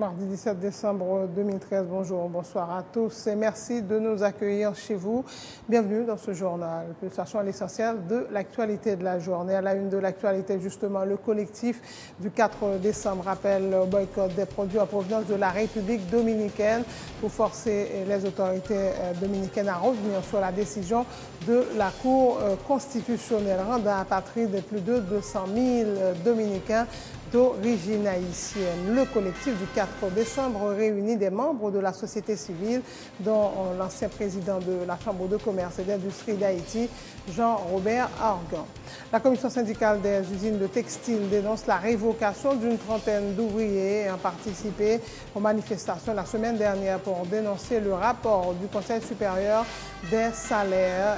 Mardi 17 décembre 2013, bonjour, bonsoir à tous et merci de nous accueillir chez vous. Bienvenue dans ce journal. Pulsation à l'essentiel de l'actualité de la journée. À la une de l'actualité, justement, le collectif du 4 décembre rappelle le boycott des produits en provenance de la République dominicaine pour forcer les autorités dominicaines à revenir sur la décision de la Cour constitutionnelle rendant apatrides plus de 200 000 Dominicains d'origine haïtienne. Le collectif du 4 décembre réunit des membres de la société civile, dont l'ancien président de la Chambre de commerce et d'industrie d'Haïti, Jean-Robert Argan. La commission syndicale des usines de textile dénonce la révocation d'une trentaine d'ouvriers ayant participé aux manifestations la semaine dernière pour dénoncer le rapport du Conseil supérieur des salaires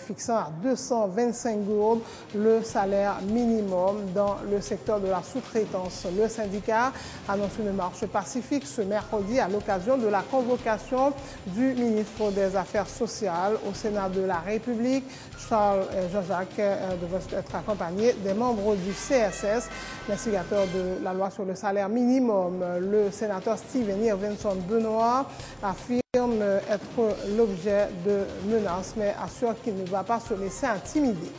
fixant à 225 gourdes le salaire minimum dans le secteur de la sous-traitance. Le syndicat annonce une marche pacifique ce mercredi à l'occasion de la convocation du ministre des Affaires sociales au Sénat de la République. Charles Jean-Jacques devrait être accompagné des membres du CSS, l'instigateur de la loi sur le salaire minimum. Le sénateur Steven Irvinson Benoît affirme être l'objet de menaces, mais assure qu'il ne va pas se laisser intimider.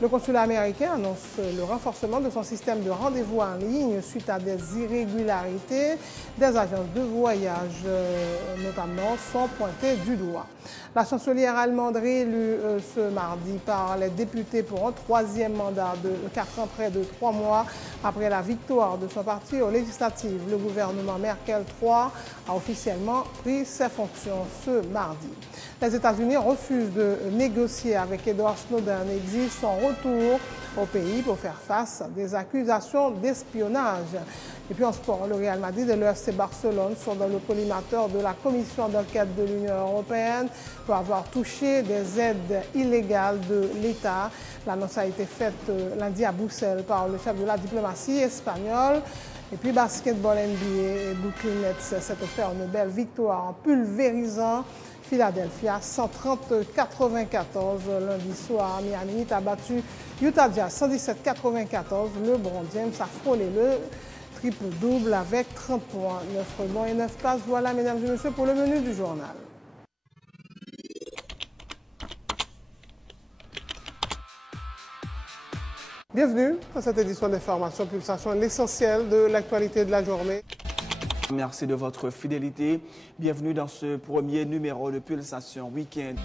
Le consulat américain annonce le renforcement de son système de rendez-vous en ligne suite à des irrégularités. Des agences de voyage, notamment, sont pointées du doigt. La chancelière allemande réélue ce mardi par les députés pour un troisième mandat de 4 ans, près de 3 mois après la victoire de son parti aux législatives. Le gouvernement Merkel III a officiellement pris ses fonctions ce mardi. Les États-Unis refusent de négocier avec Edward Snowden et exigent son retour au pays pour faire face à des accusations d'espionnage. Et puis en sport, le Real Madrid et le FC Barcelone sont dans le collimateur de la commission d'enquête de l'Union européenne pour avoir touché des aides illégales de l'État. L'annonce a été faite lundi à Bruxelles par le chef de la diplomatie espagnole. Et puis basketball NBA et Brooklyn Nets s'est offert une belle victoire en pulvérisant Philadelphia 130-94 lundi soir. Miami Heat a battu Utah Jazz 117-94. LeBron James a frôlé le triple-double avec 30 points, 9 rebonds et 9 passes. Voilà, mesdames et messieurs, pour le menu du journal. Bienvenue à cette édition d'Information Pulsation, l'essentiel de l'actualité de la journée. Merci de votre fidélité. Bienvenue dans ce premier numéro de Pulsation Week-end.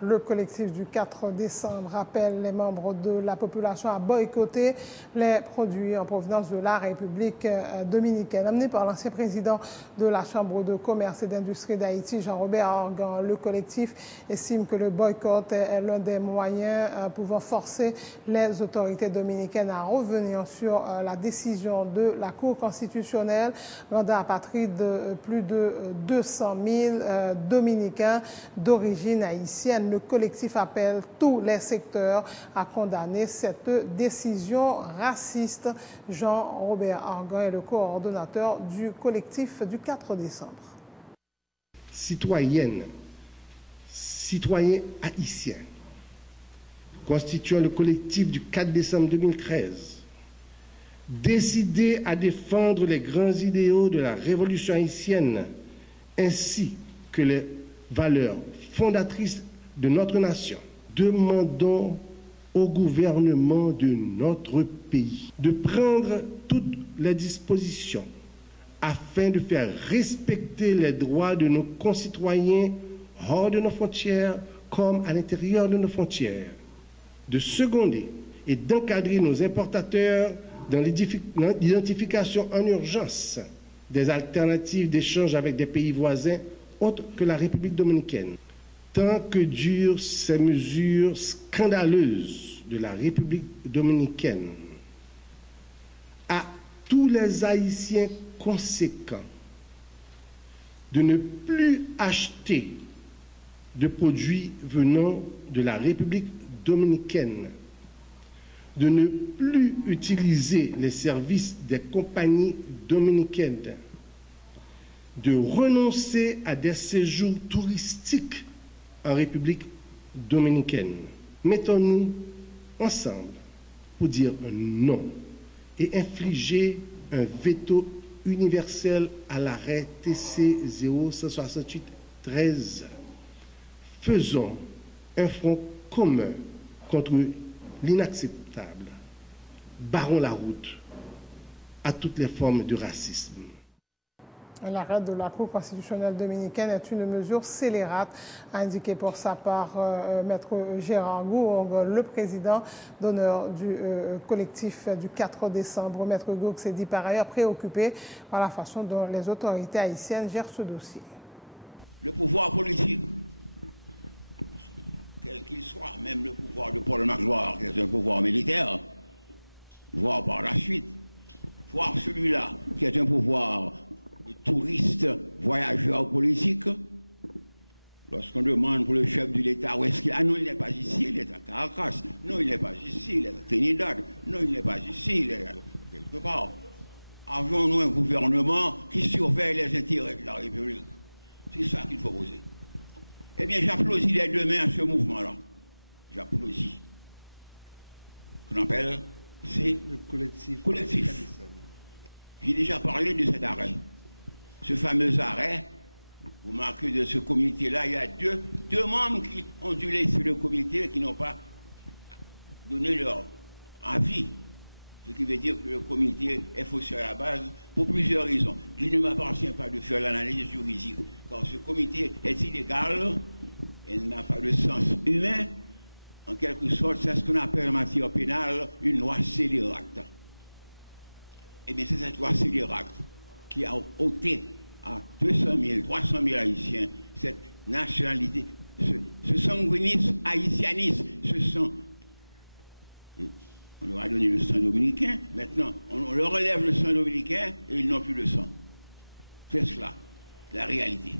Le collectif du 4 décembre rappelle les membres de la population à boycotter les produits en provenance de la République dominicaine. Amené par l'ancien président de la Chambre de commerce et d'industrie d'Haïti, Jean-Robert Argan, le collectif estime que le boycott est l'un des moyens pouvant forcer les autorités dominicaines à revenir sur la décision de la Cour constitutionnelle rendant apatrides plus de 200 000 Dominicains d'origine haïtienne. Le collectif appelle tous les secteurs à condamner cette décision raciste. Jean-Robert Argan est le coordonnateur du collectif du 4 décembre. Citoyennes, citoyens haïtiens, constituant le collectif du 4 décembre 2013, décidés à défendre les grands idéaux de la révolution haïtienne ainsi que les valeurs fondatrices de notre nation, demandons au gouvernement de notre pays de prendre toutes les dispositions afin de faire respecter les droits de nos concitoyens hors de nos frontières comme à l'intérieur de nos frontières, de seconder et d'encadrer nos importateurs dans l'identification en urgence des alternatives d'échange avec des pays voisins autres que la République dominicaine. Tant que durent ces mesures scandaleuses de la République dominicaine, à tous les Haïtiens conséquents, de ne plus acheter de produits venant de la République dominicaine, de ne plus utiliser les services des compagnies dominicaines, de renoncer à des séjours touristiques en République dominicaine. Mettons-nous ensemble pour dire non et infliger un veto universel à l'arrêt TC 0168-13. Faisons un front commun contre l'inacceptable. Barrons la route à toutes les formes de racisme. L'arrêt de la Cour constitutionnelle dominicaine est une mesure scélérate, a indiqué pour sa part Maître Gérard Gourg, le président d'honneur du collectif du 4 décembre. Maître Gourg s'est dit par ailleurs préoccupé par la façon dont les autorités haïtiennes gèrent ce dossier. Le pouvoir politique, quel qu'il soit, même le pouvoir de Paul Magloire, qui est un pouvoir militaire, voire par la suite, voire celui-là, qui est un pouvoir touristes, voyageurs politiques, lorsqu'on demande pour le chef de l'État où est-ce qu'il est, ah non, il n'est pas ici, il est à Caracas, non, il n'est pas ici, il est à Trinidad, non, il n'est pas ici, il est quelque part. Avons-nous un gouvernement qui surveille les intérêts de la République? C'est ça qu'il faut poser. Eh bien, j'applaudis les deux mains à ce mouvement-là. J'applaudis. Qu'on appelle, c'est le collectif. J'ai déjà parlé de cet arrêt. Ce fameux arrêt, vous marquez de ce comité-là, il y a deux membres qui ont dû laisser le comité qui n'ont pas donné leur avis. Ce qui veut dire que le comité est faussé à la base pour plusieurs raisons. Il ne m'appartient pas de faire l'analyse juridique, car ce comité est illégal, il n'a pas de sens humain. En quelque sorte, c'est ce qu'on appelle en matière pénale une loi scélérate. Eh bien, c'est cette loi scélérate qui a ôté à 200 000, 300 000 Haïtiens cette nationalité, ce sanguinisme, haïtianisme, on leur a donné le sang dominicain, maintenant on leur relève le sang dominicain et ils n'ont plus le sang. C'est cela, la réalité.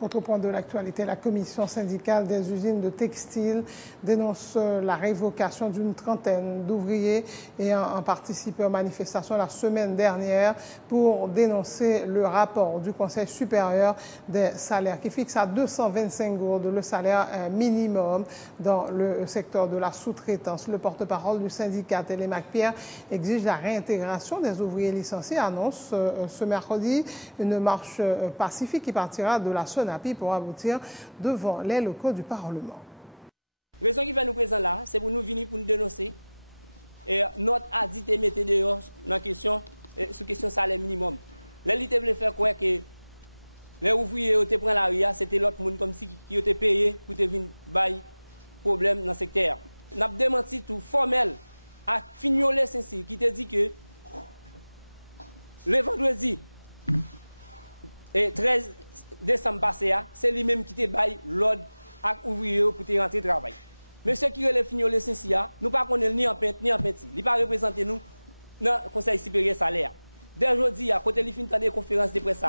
Autre point de l'actualité, la commission syndicale des usines de textiles dénonce la révocation d'une trentaine d'ouvriers ayant participé aux manifestations la semaine dernière pour dénoncer le rapport du Conseil supérieur des salaires qui fixe à 225 gourdes le salaire minimum dans le secteur de la sous-traitance. Le porte-parole du syndicat Télémac Pierre exige la réintégration des ouvriers licenciés, annonce ce mercredi une marche pacifique qui partira de la SONAPI pour aboutir devant les locaux du Parlement. La raison qui fait nous présenter là, c'est pour nous venir pour nous dénoncer. Et notre adité mettait dehors dans question, sous question salaire minimum. L'élite voulait faire quoi que les ouvriers qui prennent la RIA, c'était l'autre monde comme si qui était payé pour te venir bailler problème dans le secteur. Nous avons démenti tout formel à Fignolet Saint-Cyr qui te dit que le vendredi et 13 décembre passé, c'est lui-même qui te baille l'ordre à ouvrier pour te rentrer travail. Monsieur qui relève Fignolet Saint-Cyr, nous ne connaissons ni en peintre ni en peinture. Il ne pas représenter nous dans le Conseil supérieur salaire. Dès aujourd'hui, à côté de lui, des conférences de presse,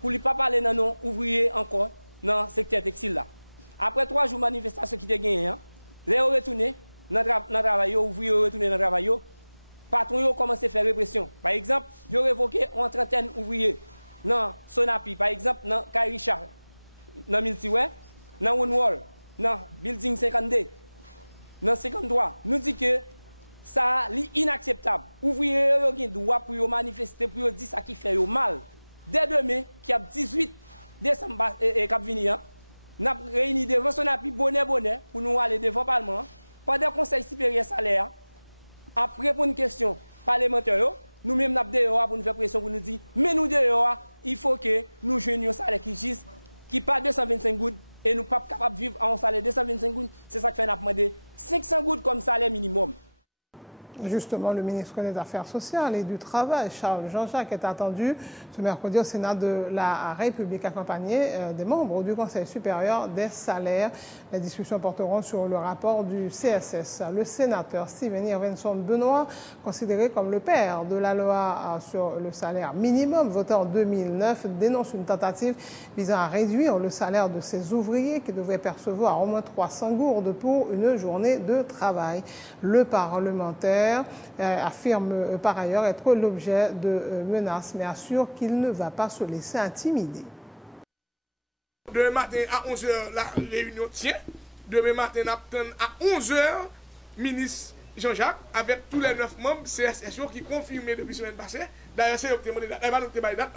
pour ne pas parler dans nos ouvriers encore dans le secteur textile. Là. Après 3 jours de manifestation qui te gagné, les retournés dans le travail, ouvriers retournés dans le travail, patrons ont commencé à faire répression. Par exemple, ils ont révoqué une trentaine d'ouvriers dans Sonapi, par exemple, dans Kai Richard, dans Miltiway, dans Wonwall, dans Building 52, dans 53. Nous disons que ça est inacceptable. Ouvriers ont le droit pour manifester, pour dire ça qui fait mal. Dès demain, qui a 18 décembre et qui vient, nous avons réuni devant Sonapi, bonnet, pour nous aller devant le Parlement, pendant le Conseil supérieur salaire, après répondre une question parlementaire, nous-mêmes nous avons dehors pour nous faire pression pour nous dire, mais nous dehors, il faut que nous joignions un salaire qui pas 225 gouttes et nous ne sommes pas capables de vivre en salaire 225 gouttes. C'est ça qui fait nous demander 500 gouttes comme salaire minimum. Justement, le ministre des Affaires sociales et du Travail, Charles Jean-Jacques, est attendu ce mercredi au Sénat de la République, accompagné des membres du Conseil supérieur des salaires. Les discussions porteront sur le rapport du CSS. Le sénateur Steven Irvinson Benoît, considéré comme le père de la loi sur le salaire minimum votée en 2009, dénonce une tentative visant à réduire le salaire de ses ouvriers qui devraient percevoir au moins 300 gourdes pour une journée de travail. Le parlementaire affirme par ailleurs être l'objet de menaces, mais assure qu'il ne va pas se laisser intimider. Demain matin à 11h, la réunion tient. Demain matin à 11h, ministre Jean-Jacques, avec tous les 9 membres CSSO qui confirment depuis la semaine passée. D'ailleurs, c'est eux qui ont demandé la date.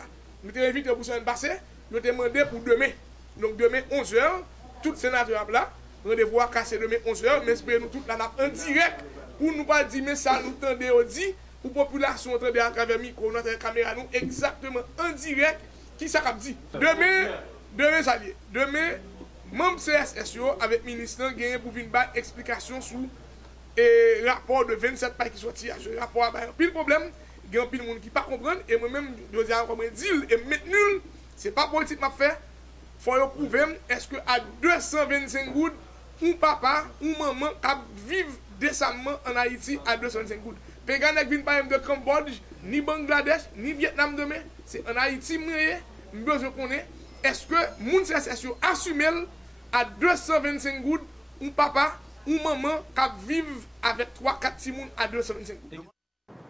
Nous avons invité pour la semaine passée, nous avons demandé pour demain. Donc demain 11h, tout sénateur là, rendez-vous à casser demain 11h, mais espérons nous toute la nappe en direct. Pour nous pas dire, mais ça nous tendez au dit, pour la population entendez à travers micro, notre caméra, nous exactement en direct, qui ça cap dit. Demain, ça y est. Demain, membre CSSO avec le ministre gagné pour venir faire explication sur le rapport de 27 pages qui sorti. Ce rapport a pile problème, il y a un pile monde qui ne comprend pas, et moi-même, je dis encore un deal, et maintenant, ce n'est pas politique m'a fait. Il faut prouver, est-ce que à 225 gouttes, ou papa, ou maman, vivent décemment en Haïti à 225 gouttes. Péganek vient pas même de Cambodge, ni Bangladesh, ni Vietnam demain. C'est en Haïti, nous besoin qu'on est. Est-ce que moun CSSO assume à 225 gouttes ou papa ou maman qui vivent avec 3-4 timouns à 225 gouttes?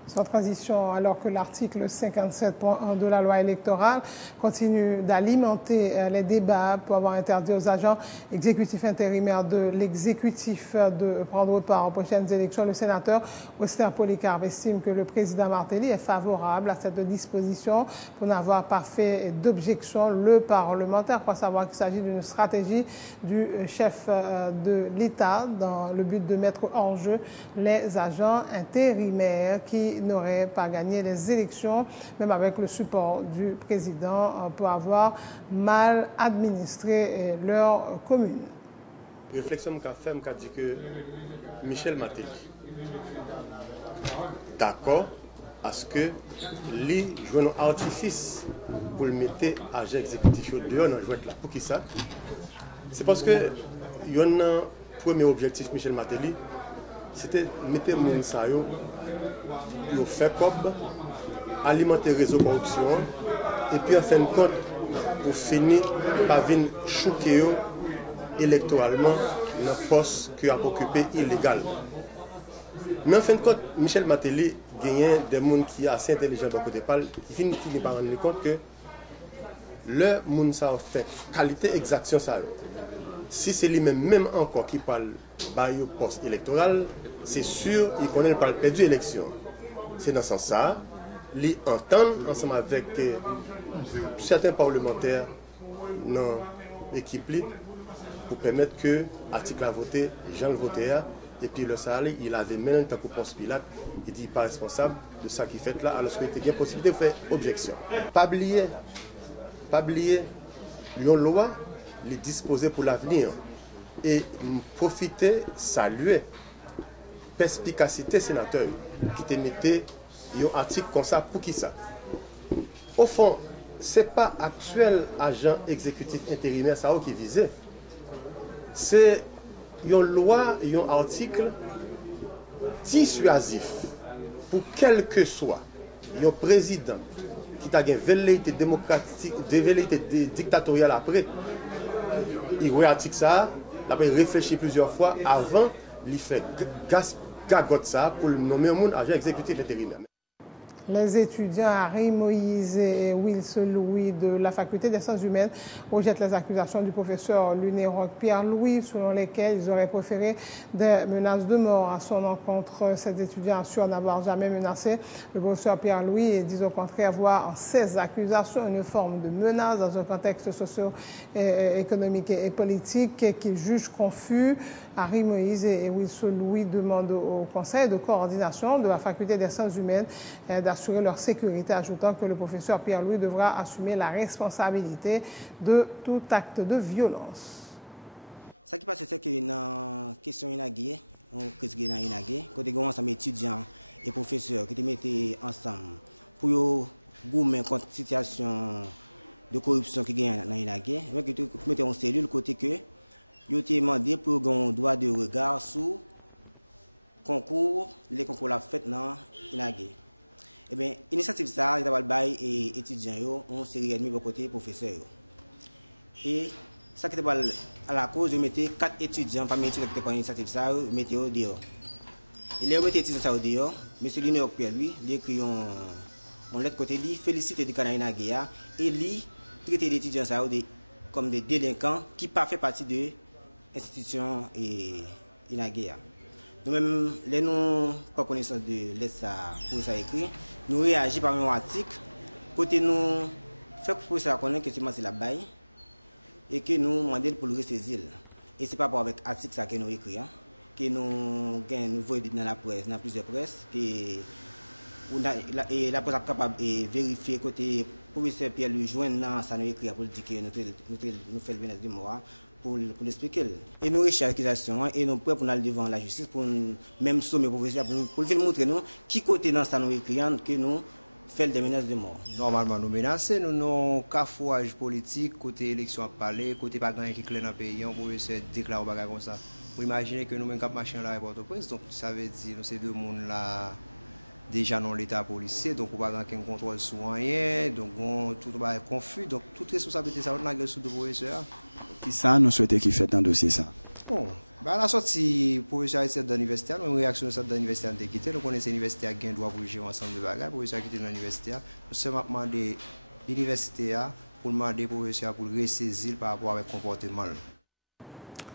Sans transition, alors que l'article 57.1 de la loi électorale continue d'alimenter les débats pour avoir interdit aux agents exécutifs intérimaires de l'exécutif de prendre part aux prochaines élections, le sénateur Auster Polycarpe estime que le président Martelly est favorable à cette disposition pour n'avoir pas fait d'objection. Le parlementaire croit savoir qu'il s'agit d'une stratégie du chef de l'État dans le but de mettre hors jeu les agents intérimaires qui n'auraient pas gagné les élections, même avec le support du président, pour avoir mal administré leur commune. Réflexion qu'a fait, m'a dit que Michel Martelly, d'accord à ce que lui joue un artifice pour le mettre agent exécutif dehors dans jouet là. Pour qui ça? C'est parce que il y a un premier objectif Michel Martelly, c'était mettre mon sayo pour faire comme alimenter le réseau corruption et puis en fin de compte pour finir par venir choquer électoralement dans le poste qu'il a occupé illégalement. Mais en fin de compte, Michel Martelly gagne des gens qui sont assez intelligents de côté parle, qui finit par rendre compte que le monde ça fait qualité exaction ça. Si c'est lui-même même encore qui parle du poste électoral, c'est sûr qu'il connaît le perdu l'élection. C'est dans ce sens-là, il entend ensemble avec certains parlementaires dans l'équipe pour permettre que l'article a voté, Jean le voté, et puis le salaire, il avait même un temps pour Ponce Pilate, il dit pas responsable de ça qui fait là, alors qu'il était bien possible de faire objection. Pas oublier, une loi les disposer pour l'avenir et profiter, saluer perspicacité sénateur qui te mettait un article comme ça pour qui ça. Au fond, ce n'est pas actuel agent exécutif intérimaire ça qui visait. C'est une loi, un article dissuasif pour quel que soit un président qui a une velléité démocratique, une velléité dictatoriale après. Il regarde ça, il a réfléchi plusieurs fois avant de faire gagote ça pour le nommer un agent exécutif intérimaire. Les étudiants Harry Moïse et Wilson Louis de la Faculté des sciences humaines rejettent les accusations du professeur Lunéroc Pierre-Louis selon lesquelles ils auraient proféré des menaces de mort à son encontre. Ces étudiants assurent n'avoir jamais menacé le professeur Pierre-Louis et disent au contraire voir en ces accusations une forme de menace dans un contexte socio-économique et politique qu'ils jugent confus. Harry Moïse et Wilson Louis demandent au Conseil de coordination de la Faculté des sciences humaines d'assurer leur sécurité, ajoutant que le professeur Pierre-Louis devra assumer la responsabilité de tout acte de violence. Ce qui passe, c'est que dans la question de crise qui est dans l'INAGE, côté ensemble étudiants et professeurs qui te mettaient ensemble pour goumer contre situation de corruption qui gagne dans l'INAGE, mais qui te mettaient en cellule côté que ils ont demandé pour un droit de regard sur les concours la fête dans l'INAGE. Eh bien, l'initiative ça, il a bail et étudiants ont série et demi de côté professeurs. Et ça qui était à la cause, je mettais 4 étudiants parmi les étudiants qui étaient dans l'initiative ça, mettez au dehors. Et les mettez étudiants ça au dehors, M. Linor Pierre lui, il écrit en lettre côté lui, félicite le canal INAGE et lui traite les étudiants ça comme des délinquants qui pas fait partie de l'institution INAGE. Nous-mêmes, les nous pas connaissance de l'aide pour ça écrit, nous réagissons par un article, côté nous fait pour ça connaître que c'est la baille et que nous demandons pour le ressaisir. Et c'est pas pour avec l'article ça que nous écrit, que nous voyons dans la presse, dans plusieurs presses, et la presse est capable de vérifier côté professeur Pierre lui joindre dans ça nous écrit pour dire que nous fait le bénéfice du mois. Pour l'expliquer. Et nous recherchons l'accusation et nous prêts pour aller devant la justice pour même sommer professeur pour le montrer nous qui côté dans ça nous écrivons que nous faisons des menaces de mort. Normalement nous menacer, nous avons cafouage politique, côté élection à parler, côté pas grand qui clair dans le pays, on peut se déclarer bagarre comme ça. Vous imaginez que nous même cap machin là à Port-au-Prince, donc ça veut dire nous ces deux monde là déjà dans l'état policier, donc on pas aucun contrôle sur rien, donc on tout va confus, donc toute responsabilité ça on a sur deux professeurs. Qui ça nous souhaitons qu'il fait dans le dossier ça? Bon, la sortie professeur ici de l'université, nous réaction de l'université de quitter, nous connaissons l'université qui a droit pour gérer ensemble de bagages, professeur qui était dans l'université, nous sommes demandé l'université pour demander professeur pour ressaisir par rapport avec comportement.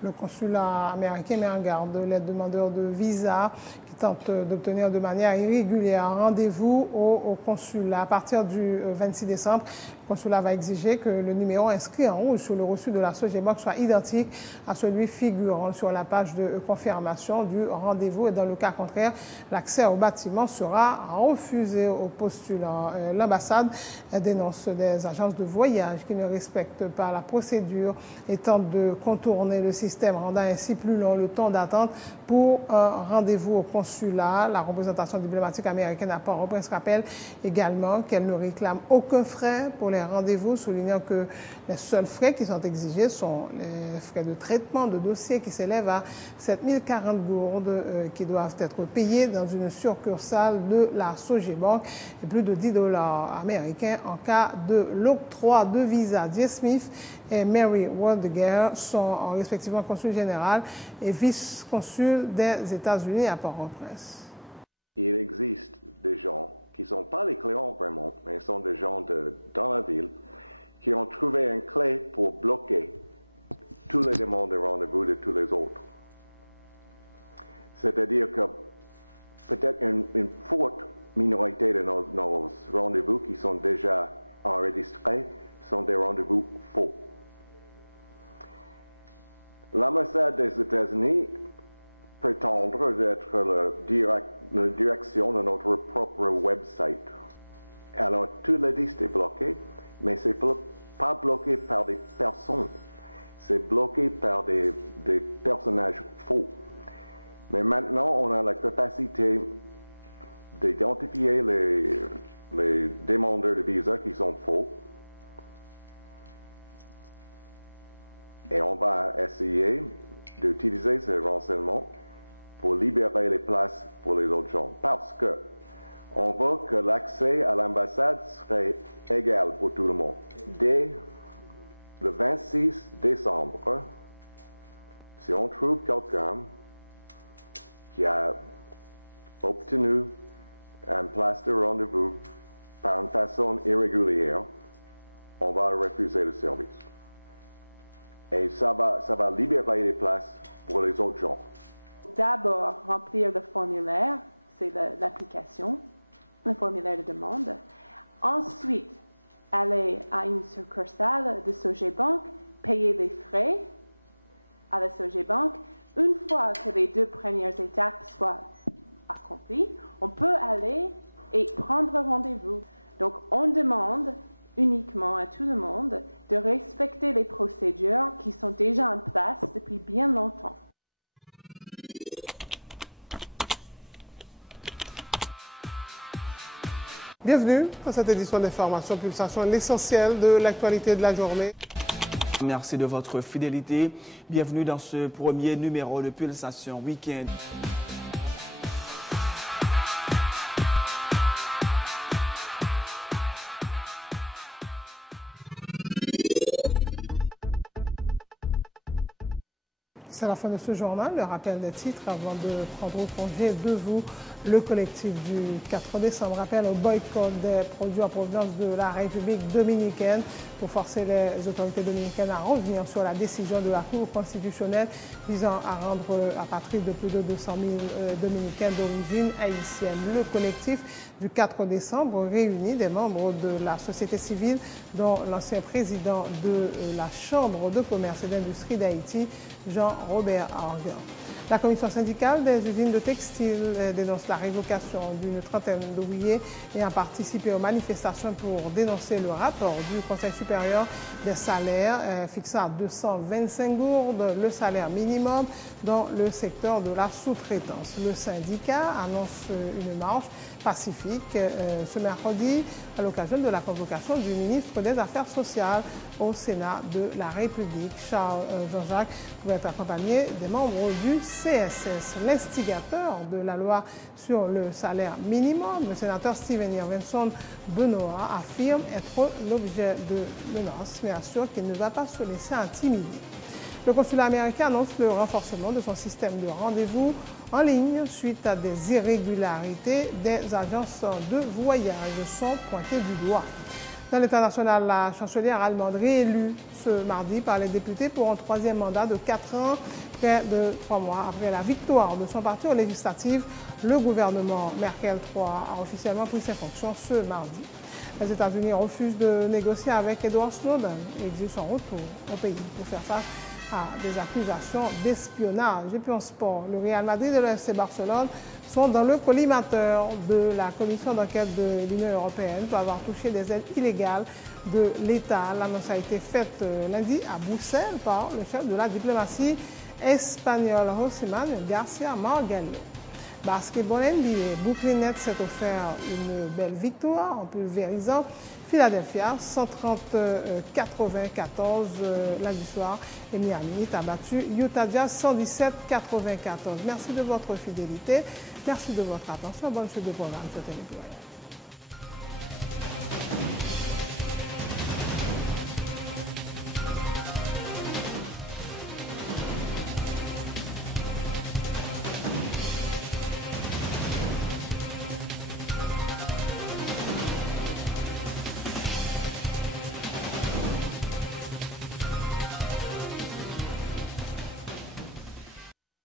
Le consulat américain met en garde les demandeurs de visa qui tentent d'obtenir de manière irrégulière un rendez-vous au consulat. À partir du 26 décembre, le consulat va exiger que le numéro inscrit en rouge sur le reçu de la Sogebank soit identique à celui figurant sur la page de confirmation du rendez-vous. Et dans le cas contraire, l'accès au bâtiment sera refusé aux postulants. L'ambassade dénonce des agences de voyage qui ne respectent pas la procédure et tentent de contourner le système, rendant ainsi plus long le temps d'attente pour un rendez-vous au consulat. La représentation diplomatique américaine à Port-au-Prince rappelle également qu'elle ne réclame aucun frais pour les rendez-vous, soulignant que les seuls frais qui sont exigés sont les frais de traitement de dossier qui s'élèvent à 7040 gourdes qui doivent être payés dans une succursale de la Sogebank et plus de $10 américains en cas de l'octroi de visa. Jay Smith et Mary Waldegger sont respectivement consul général et vice-consul des États-Unis à Port-au-Prince. Il existe des gens qui ne sont pas les clients vraiment, mais sont des gens dans la ville qui ont trouvé une clé pour bloquer toutes les demandes de rendez-vous de tous les autres. C'est-à-dire que peut-être une forte minorité de nos rendez-vous qui sont déjà enregistrés sont des rendez-vous faux. L'ambassade des États-Unis prétendre d'être la direction de notre propre website. Alors, toute la liste est bloquée, mais ce n'est pas bloqué par des personnes, c'est bloqué par des personnages faux. Mais maintenant, on a la capacité d'identifier les demandeurs de visa qui sont faux. Et on va essayer d'utiliser ces renseignements pour libérer les places pour les autres gens. Parce que on veut que l'accès à l'ambassade serait égal pour tout le monde. Dès le 26 décembre, si on trouve quelqu'un qui a obtenu une place de rendez-vous par une façon irrégulière, on va refuser le service. Et ça va libérer les places pour les autres gens. D'abord, remplir le formulaire, c'est l'application, le formulaire de demande. Ensuite, aller à une succursale de Sogebank, payer les frais à la Sogebank. Une fois que les 2 premières étapes soient accomplies, on peut aller et prendre rendez-vous. Donc, on demande uniquement à tout le monde de respecter les procédures qui sont déjà en place depuis bien longtemps. Bienvenue à cette édition d'Information Pulsation, l'essentiel de l'actualité de la journée. Merci de votre fidélité. Bienvenue dans ce premier numéro de Pulsation Week-end. C'est la fin de ce journal. Le rappel des titres avant de prendre congé de vous. Le collectif du 4 décembre appelle au boycott des produits en provenance de la République dominicaine pour forcer les autorités dominicaines à revenir sur la décision de la Cour constitutionnelle visant à rendre apatrides de plus de 200 000 Dominicains d'origine haïtienne. Le collectif du 4 décembre réunit des membres de la société civile, dont l'ancien président de la Chambre de commerce et d'industrie d'Haïti, Jean-Robert Argan. La commission syndicale des usines de textiles dénonce la révocation d'une trentaine d'ouvriers ayant participé aux manifestations pour dénoncer le rapport du Conseil supérieur des salaires fixant à 225 gourdes le salaire minimum dans le secteur de la sous-traitance. Le syndicat annonce une marche pacifique ce mercredi à l'occasion de la convocation du ministre des Affaires sociales au Sénat de la République. Charles Jean-Jacques va être accompagné des membres du CSS. L'instigateur de la loi sur le salaire minimum, le sénateur Steven Irvinson Benoît, affirme être l'objet de menaces, mais assure qu'il ne va pas se laisser intimider. Le consulat américain annonce le renforcement de son système de rendez-vous en ligne suite à des irrégularités. Des agences de voyage sont pointées du doigt. Dans l'international, la chancelière allemande réélue ce mardi par les députés pour un troisième mandat de 4 ans, près de 3 mois après la victoire de son parti aux législatives. Le gouvernement Merkel III a officiellement pris ses fonctions ce mardi. Les États-Unis refusent de négocier avec Edward Snowden et exigent son retour au pays pour faire face à des accusations d'espionnage. Et puis en sport, le Real Madrid et le FC Barcelone sont dans le collimateur de la commission d'enquête de l'Union européenne pour avoir touché des aides illégales de l'État. L'annonce a été faite lundi à Bruxelles par le chef de la diplomatie espagnole, José Manuel García Margallo. Basketball NBA, Brooklyn Nets s'est offert une belle victoire en pulvérisant Philadelphia 130-94 lundi soir et Miami a battu Utah Jazz 117-94. Merci de votre fidélité, merci de votre attention. Bonne suite de programme sur Télétoile.